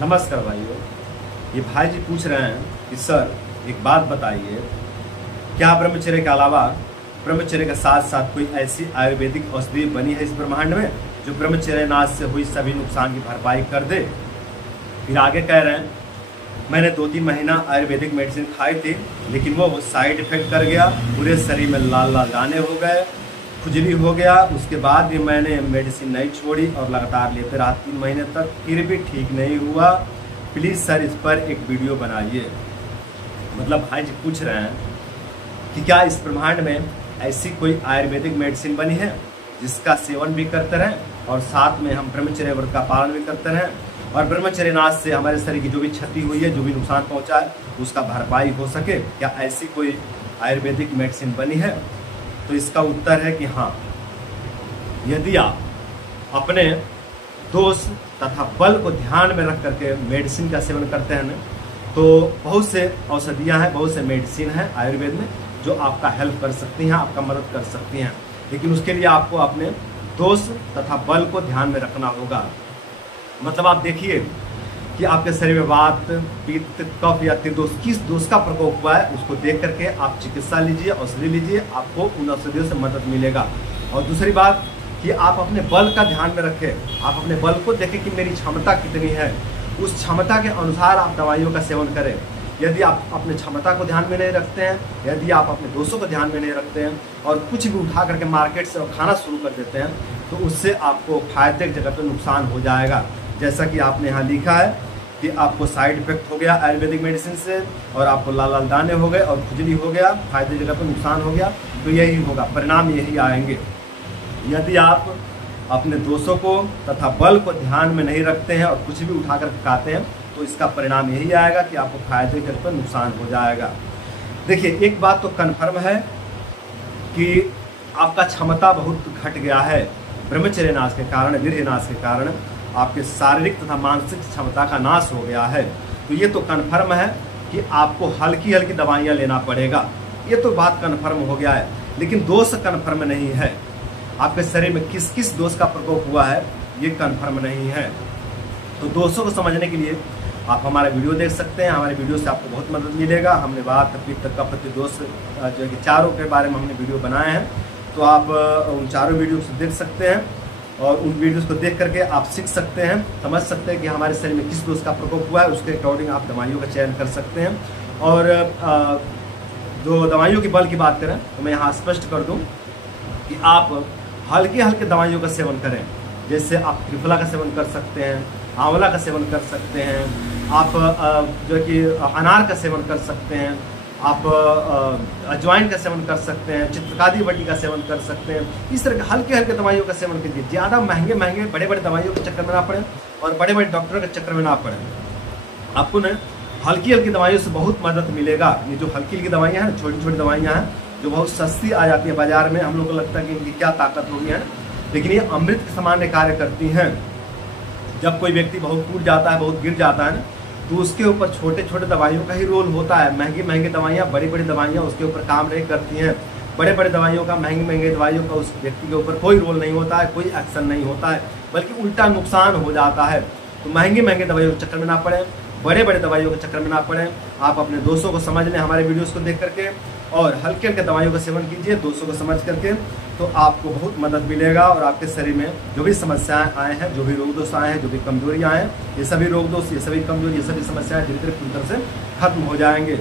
नमस्कार भाइयों। ये भाई जी पूछ रहे हैं कि सर एक बात बताइए, क्या ब्रह्मचर्य के अलावा ब्रह्मचर्य के साथ साथ कोई ऐसी आयुर्वेदिक औषधि बनी है इस ब्रह्मांड में जो ब्रह्मचर्य नाश से हुई सभी नुकसान की भरपाई कर दे। फिर आगे कह रहे हैं मैंने 2-3 महीना आयुर्वेदिक मेडिसिन खाई थी, लेकिन वो साइड इफेक्ट कर गया, पूरे शरीर में लाल लाल दाने हो गए, खुजली हो गया। उसके बाद भी मैंने मेडिसिन नहीं छोड़ी और लगातार लेते रहा 3 महीने तक, फिर भी ठीक नहीं हुआ। प्लीज़ सर इस पर एक वीडियो बनाइए। मतलब भाई जी पूछ रहे हैं कि क्या इस ब्रह्मांड में ऐसी कोई आयुर्वेदिक मेडिसिन बनी है जिसका सेवन भी करते रहें और साथ में हम ब्रह्मचर्य व्रत का पालन भी करते रहें और ब्रह्मचर्य नाश से हमारे शरीर की जो भी क्षति हुई है, जो भी नुकसान पहुंचा है, उसका भरपाई हो सके। क्या ऐसी कोई आयुर्वेदिक मेडिसिन बनी है? तो इसका उत्तर है कि हाँ। यदि आप अपने दोष तथा बल को ध्यान में रख करके मेडिसिन का सेवन करते हैं तो बहुत से औषधियाँ हैं, बहुत से मेडिसिन हैं आयुर्वेद में जो आपका हेल्प कर सकती हैं, आपका मदद कर सकती हैं। लेकिन उसके लिए आपको अपने दोष तथा बल को ध्यान में रखना होगा। मतलब आप देखिए कि आपके शरीर में वात, पित्त, कफ या त्रिदोष किस दोष का प्रकोप हुआ है, उसको देख करके आप चिकित्सा लीजिए, औषधि लीजिए, आपको उन औषधियों से मदद मिलेगा। और दूसरी बात कि आप अपने बल का ध्यान में रखें, आप अपने बल को देखें कि मेरी क्षमता कितनी है, उस क्षमता के अनुसार आप दवाइयों का सेवन करें। यदि आप अपने क्षमता को ध्यान में नहीं रखते हैं, यदि आप अपने दोषों को ध्यान में नहीं रखते हैं और कुछ भी उठा करके मार्केट से खाना शुरू कर देते हैं, तो उससे आपको फायदे की जगह पर नुकसान हो जाएगा। जैसा कि आपने यहाँ लिखा है कि आपको साइड इफेक्ट हो गया आयुर्वेदिक मेडिसिन से और आपको लाल लाल दाने हो गए और खुजली हो गया, फायदे जगह पर नुकसान हो गया, तो यही होगा, परिणाम यही आएंगे। यदि आप अपने दोषों को तथा बल को ध्यान में नहीं रखते हैं और कुछ भी उठा कर खाते हैं, तो इसका परिणाम यही आएगा कि आपको फायदे के पर नुकसान हो जाएगा। देखिए एक बात तो कन्फर्म है कि आपका क्षमता बहुत घट गया है ब्रह्मचर्य नाश के कारण, वीर्य नाश के कारण आपके शारीरिक तथा मानसिक क्षमता का नाश हो गया है। तो ये तो कन्फर्म है कि आपको हल्की हल्की दवाइयाँ लेना पड़ेगा, ये तो बात कन्फर्म हो गया है। लेकिन दोष कन्फर्म नहीं है, आपके शरीर में किस किस दोष का प्रकोप हुआ है ये कन्फर्म नहीं है। तो दोषों को समझने के लिए आप हमारा वीडियो देख सकते हैं, हमारे वीडियो से आपको बहुत मदद मिलेगा। हमने वात, पित्त, कफ, दोष जो है कि चारों के बारे में हमने वीडियो बनाए हैं, तो आप उन चारों वीडियो से देख सकते हैं और उन वीडियोस को देख करके आप सीख सकते हैं, समझ सकते हैं कि हमारे शरीर में किस दोष का प्रकोप हुआ है, उसके अकॉर्डिंग आप दवाइयों का चयन कर सकते हैं। और जो दवाइयों की बल की बात करें तो मैं यहाँ स्पष्ट कर दूँ कि आप हल्के हल्के दवाइयों का सेवन करें। जैसे आप त्रिफला का सेवन कर सकते हैं, आंवला का सेवन कर सकते हैं, आप जो है कि अनार का सेवन कर सकते हैं, आप अजवाइन का सेवन कर सकते हैं, चित्रकादी बटी का सेवन कर सकते हैं। इस तरह के हल्के हल्के दवाइयों का सेवन कीजिए। ज़्यादा महंगे महंगे बड़े बड़े दवाइयों के चक्कर में ना पड़े और बड़े बड़े डॉक्टरों के चक्कर में ना पड़े। आपको न हल्की हल्की दवाइयों से बहुत मदद मिलेगा। ये जो हल्की हल्की दवाइयाँ हैं, छोटी छोटी दवाइयाँ हैं जो बहुत सस्ती आ जाती है बाजार में, हम लोग को लगता है कि इनकी क्या ताकत होगी है, लेकिन ये अमृत के समान कार्य करती हैं। जब कोई व्यक्ति बहुत टूट जाता है, बहुत गिर जाता है तो उसके ऊपर छोटे छोटे दवाइयों का ही रोल होता है। महंगी महंगी दवाइयाँ, बड़ी बड़ी दवाइयाँ उसके ऊपर काम नहीं करती हैं। बड़े बड़े दवाइयों का, महंगी महंगी दवाइयों का उस व्यक्ति के ऊपर कोई रोल नहीं होता है, कोई एक्शन नहीं होता है, बल्कि उल्टा नुकसान हो जाता है। तो महंगी महंगी दवाइयों के चक्कर में ना पड़े, बड़े बड़े दवाइयों के चक्कर में ना पड़े। आप अपने दोस्तों को समझ लें हमारे वीडियोज़ को देख करके और हल्के हल्के दवाइयों का सेवन कीजिए दोस्तों को समझ करके, तो आपको बहुत मदद मिलेगा और आपके शरीर में जो भी समस्याएं आए हैं, जो भी रोग दोष आए हैं, जो भी कमजोरियां आए हैं, ये सभी रोग दोष, ये सभी कमजोरी, ये सभी समस्याएं धीरे धीरे पूरी तरह से खत्म हो जाएंगे।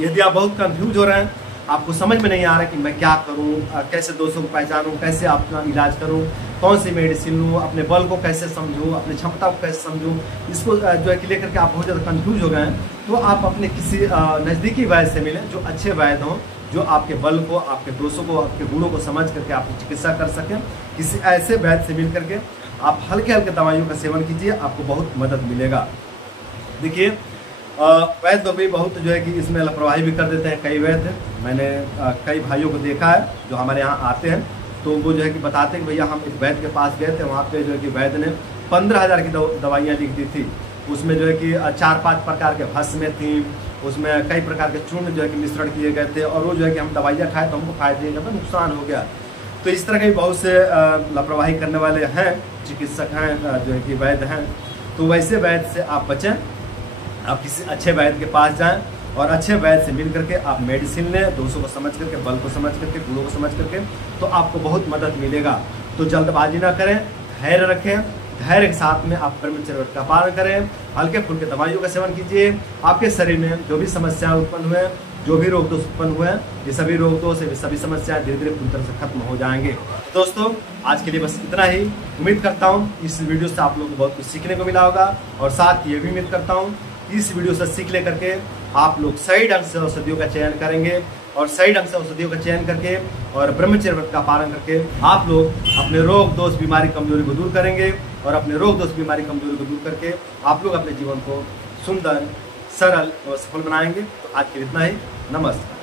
यदि आप बहुत कंफ्यूज हो रहे हैं, आपको समझ में नहीं आ रहा कि मैं क्या करूं, कैसे दोषों को पहचानूं, कैसे अपना इलाज करूं, कौन सी मेडिसिन लूं, अपने बल को कैसे समझूं, अपनी क्षमता को कैसे समझूं, इसको जो है कि लेकर के आप बहुत ज़्यादा कंफ्यूज हो गए हैं, तो आप अपने किसी नज़दीकी वैद्य से मिलें जो अच्छे वैद्य हों, जो आपके बल को, आपके दोषों को, आपके गुणों को समझ करके आपकी चिकित्सा कर सकें। किसी ऐसे वैद्य से मिल करके आप हल्के हल्के दवाइयों का सेवन कीजिए, आपको बहुत मदद मिलेगा। देखिए वैद्य लोग भी बहुत जो है कि इसमें लापरवाही भी कर देते हैं कई वैद्य। मैंने कई भाइयों को देखा है जो हमारे यहाँ आते हैं, तो वो जो है कि बताते हैं कि भैया हम एक वैद्य के पास गए थे, वहाँ पे जो है कि वैद्य ने 15,000 की दवाइयाँ लिख दी थी। उसमें जो है कि 4-5 प्रकार के भस्म थी, उसमें कई प्रकार के चूर्ण जो है कि मिश्रण किए गए थे, और वो जो है कि हम दवाइयाँ खाए तो हमको फायदे का नुकसान हो गया। तो इस तरह के बहुत से लापरवाही करने वाले हैं, चिकित्सक हैं, जो है कि वैद्य हैं। तो वैसे वैद्य से आप बचें। आप किसी अच्छे वैद्य के पास जाएं और अच्छे वैद्य से मिल करके आप मेडिसिन लें, दोषों को समझ करके, बल को समझ करके, गुणों को समझ करके, तो आपको बहुत मदद मिलेगा। तो जल्दबाजी ना करें, धैर्य रखें, धैर्य के साथ में आप ब्रह्मचर्य व्रत का पालन करें, हल्के फुल्के दवाइयों का सेवन कीजिए। आपके शरीर में जो भी समस्याएं उत्पन्न हुए, जो भी रोग दोष उत्पन्न हुए, ये सभी रोग दोष, सभी समस्याएं धीरे धीरे पूरी तरह से खत्म हो जाएंगे। तो दोस्तों आज के लिए बस इतना ही। उम्मीद करता हूँ इस वीडियो से आप लोगों को बहुत कुछ सीखने को मिला होगा, और साथ ये भी उम्मीद करता हूँ इस वीडियो से सीख ले करके आप लोग सही ढंग से औषधियों का चयन करेंगे, और सही ढंग से औषधियों का चयन करके और ब्रह्मचर्य व्रत का पालन करके आप लोग अपने रोग दोष बीमारी कमजोरी को दूर करेंगे, और अपने रोग दोष बीमारी कमजोरी को दूर करके आप लोग अपने जीवन को सुंदर, सरल और सफल बनाएंगे। तो आज के लिए इतना ही। नमस्कार।